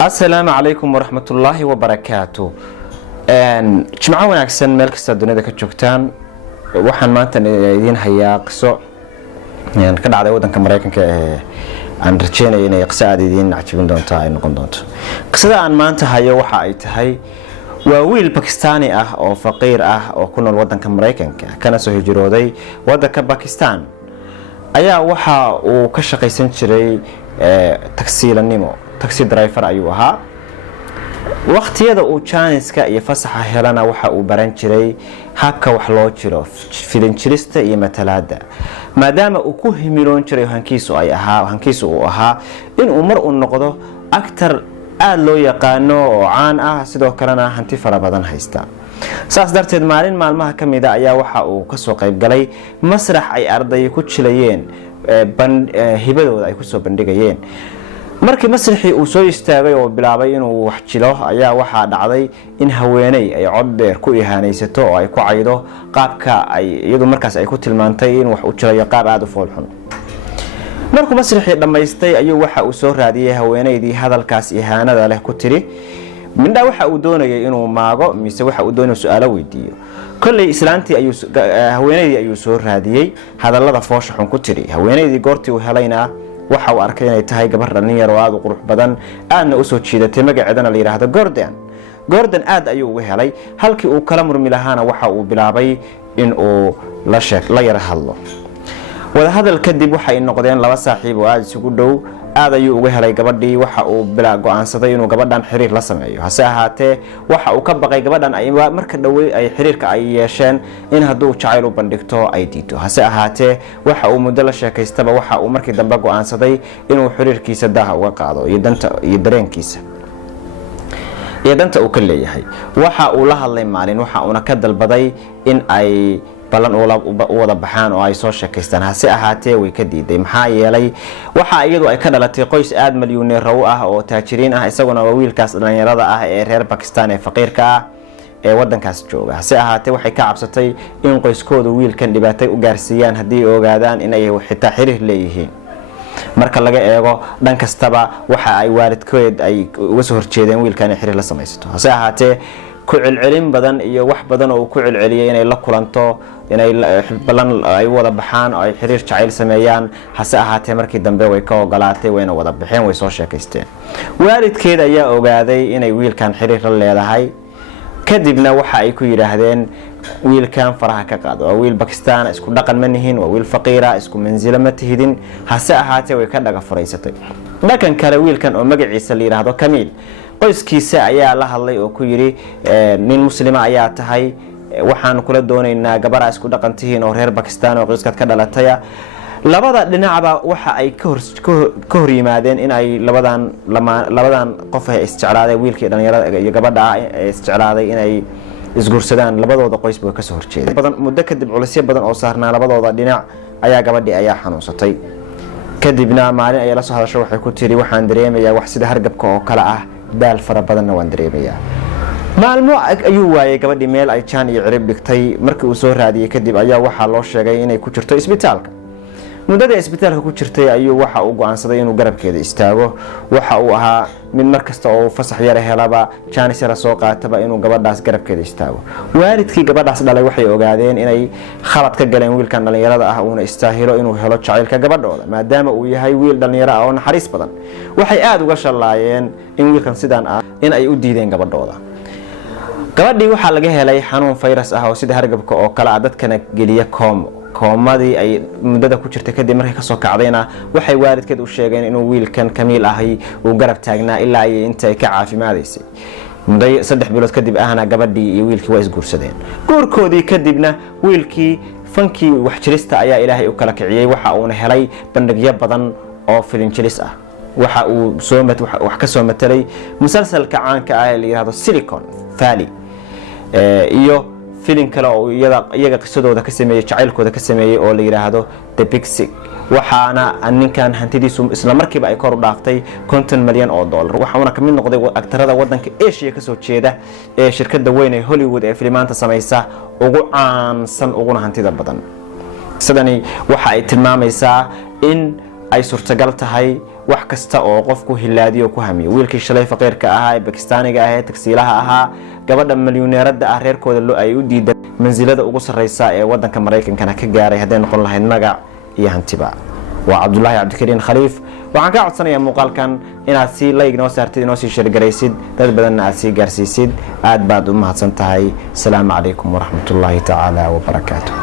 السلام عليكم ورحمة الله وبركاته. جمعة ونعكسن ملك السادونية ذاك الجوكتان وحن ما تنيدين هيا قصة يعني كنا على ودن كمرايكن عن رجينا يعني قصة عديدين عجبين دون تاي نقول دون قصة عن ما أنت هيا وحايت هاي وويل باكستاني أو فقير أو كنا الودن كمرايكن كان سهجروا ذي ودن كباكستان أيا وحا وكشقي سنشري تكسيل النمو taxi driver ayuu ahaa waqtiyada uu Chinese-ka iyo fasaxa helana waxa uu baran jiray habka wax loo jiro filim jirista iyo matalaada maadaama uu ku himiloon jiray hankiisu uu ahaa in uu mar u noqdo actor aad loo yaqaano oo caan ah sidoo kalena hanti fara badan haysta saas darteed maalin maalmaha kamida ayaa waxa uu ka soo qayb galay masrax ay arday ku jilayeen hibadooda ay ku soo bandhigayeen markii masraxii uu soo istaagay oo bilaabay inuu wax jilo ayaa waxa dhacday in haweeney ay cod dheer ku ihaanaysato oo ay ku caydo qaabka ay iyadu markaas ay ku tilmaantay in wax u jirayo qaab aad u foolxun markuu masraxii dhameystay ayuu waxa uu soo raadiyay haweeneydii hadalkaas ihaanada leh ku tiri mindha waxa uu doonayay inuu maago mise waxa uu doonayay su'aalo weydiiyo kulli islaantii ayuu haweeneydii ayuu soo raadiyay hadallada foosha xun ku tiri haweeneydii goortii uu helayna waxa uu arkay inay tahay gabar dhalinyaro aad u qurux badan aadna u soo jiidatay magaceedana la yiraahdo Gordon aad ayuu uga helay halkii uu kala murmi lahaana waxa uu bilaabay in uu la yara hadlo wada hadal kadib waxa ay noqdeen laba saaxiib oo aad isugu dhow aad ayuu uga helay gabadhii waxa uu bilaa go'aansaday inuu gabadhan xiriir la sameeyo hase ahaatee waxa uu ka baqay gabadhan ay marka dhawey ay xiriirka ay yeesheen in hadduu jacayl u bandhigto ay diido hase ahaatee waxa uu muddo la sheekaystaba waxa uu markii dambe go'aansaday inuu xiriirkiisa daha uga qaado iyo dareenkiisa iyo danta uu ka leeyahay waxa uu la hadlay maalin waxa uu ka dalbaday in ay balan u wada baxaan oo ay soo sheekaystaan hase ahaatee way ka diiday maxaa yeelay waxa iyadu ay ka dhalatay qoys aad milyooneer ah oo taajiriin ah isaguna waa wiilkaas dhalinyarada ah ee reer Pakistan ee faqiirka ah ee wadankaas jooga hase ahaatee waxay ka cabsatay in qoyskoodu wiilkan dhibaatay u gaarsiiyaan hadii ogaadaan in ay xitaa xiriir leeyihiin marka laga eego dhan kastaba waxa ay waalidkood ay uga soo horjeedeen wiilkan xiriir la samaysto hase ahaatee ku celcelin badan iyo wax badan oo ku celceliyay inay la kulanto inay balan ay wada baxaan oo ay xiriir jacayl sameeyaan hase ahaatee markii dambe way ka ogolaatay wayna wada baxeen way soo sheekaysteen waalidkeed ayaa ogaaday inay wiilkan xiriir la leedahay kadibna waxa ay ku yiraahdeen wiilkan faraha ka qaado waa wiil Pakistan isku dhaqan ma nihiin waa wiil faqiira isku manzila ma tihidin hase ahaatee way ka dhaga furaysatay dhaqan kale wiilkan oo magaciisa la yiraahdo Kamil qoyskiisa ayaa la hadlay oo ku yiri nin muslima ayaa tahay waxaan kula doonaynaa gabar isku dhaqantihiin oo reer Pakistan oo qoyskad ka dhalatay labada dhinacba waxa ay ka hor yimaadeen in ay labadan qof ay isjeclaaday wiilkii dhalinyarada iyo gabadha ay isjeclaaday in ay isguursadaan labadooda qoys baa ka soo horjeeday badan muddo kadib culisyo badan oo saarnaa labadooda dhinac ayaa gabadhii ayaa xanuunsatay kadibna maalin ay la soo hadasho waxay ku tiri waxaan dareemayaa wax sida hargabka oo kala ah daal fara badanna waan dareemayaa maalmo ayuu waayay gabadhii meel ay jaan iyo cirib dhigtay markii uu soo raadiyay kadib ayaa waxa loo sheegay inay ku jirto isbitaalka muddada isbitaalka ku jirtay ayuu waxa uu go'aansaday inuu garabkeeda istaago waxa uu ahaa mid markasta oo fasax yar helaba Chinese yar soo qaataba inuu gabadhaas garabkeeda istaago waalidkii gabadhaas dhalay waxay ogaadeen inay khalad ka galeen wiilkan dhalinyarada ah oo istaahilo inuu helo jacaylka gabadhooda maadaama uu yahay wiil dhalinyaro ah oo naxariis badan waxay aad uga shalaayeen in wiilkan sidaan ah in ay u diideen gabadhooda gabadhii waxa laga helay xanuun virus ah oo sida hargabka oo kala dadkana geliya koomadii ay muddada ku jirtay kadib markay ka soo kacdayna waxay waalidkeed u sheegeen inuu wiilkan Kamil ahay uu garab taagnaa ilaa ay inta ay ka caafimaadaysay muddo 3 bilood kadib ahna gabadhii iyo wiilkii way isguursadeen guurkoodii kadibna wiilkii fankii wax jirista ayaa Ilaahay u kala kiciyay waxa uu helay bandhigyo badan oo filim jiris ah waxa uu wax ka soo matalay musalsalka caanka ah ee la yiraahdo Silicon Valley iyo filim kale oo iyaga qisadooda ka sameeyay jacaylkooda ka sameeyay oo la yiraahdo The Big Sick waxaana ninkan hantidiisu isla markiiba ay kor u dhaaftay $50 milyan waxaana kamid noqday aktarada wadanka Asia ka soo jeeda ee shirkadda weyn ee Hollywood ee filimaanta sameeysa ugu caansan ugu hantida badan sidani waxa ay tilmaamaysaa in ay suurtagal tahay wax kasta oo qofku hilaadiyo ku hamiyo. wiilkii shalay faqiirka ahaa ee Bakistaaniga ah ee tagsiilaha ahaa, gabadha milyaneerada ah reerkooda ay u diiday manzilada ugu sareysa ee wadanka Mareykankana ka gaaray haday noqon lahayd magac iyo hantiba. waa Cabdullaahi Cabdikariin Khaliif. waxaan ka codsanayaa muuqaalkan inaad si like noo saartid, inoo sii share garaysid, dad badan aad sii gaarsiisid. aad baad u mahadsan tahay. Assalaamu calaykum waraxmatullaahi tacaala wabarakaatuh.